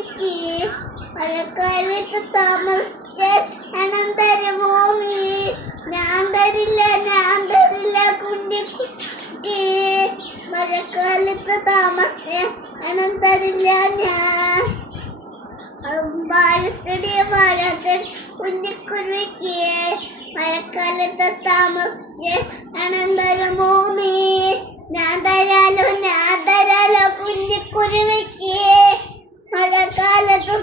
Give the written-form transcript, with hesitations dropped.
കുരുവിക്ക് മഴക്കാലത്ത് താമസിക്കാൻ പണം തരുമോ നീ? ഞാൻ തരില്ല കുഞ്ഞിക്കുട്ടി. മഴക്കാലത്ത് താമസിക്കാൻ പണം തരില്ല ഞാൻ. വാഴച്ചെടി കുഞ്ഞിക്കുരുവിക്ക് മഴക്കാലത്ത് താമസിക്കാൻ പണം തരുമോ നീ? ഞാൻ തരാലോ കുഞ്ഞിക്കുരുവിക്ക് മഴക്കാലത്ത്